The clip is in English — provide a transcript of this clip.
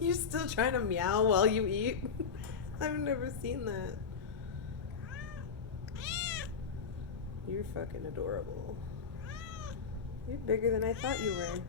You're still trying to meow while you eat? I've never seen that. You're fucking adorable. You're bigger than I thought you were.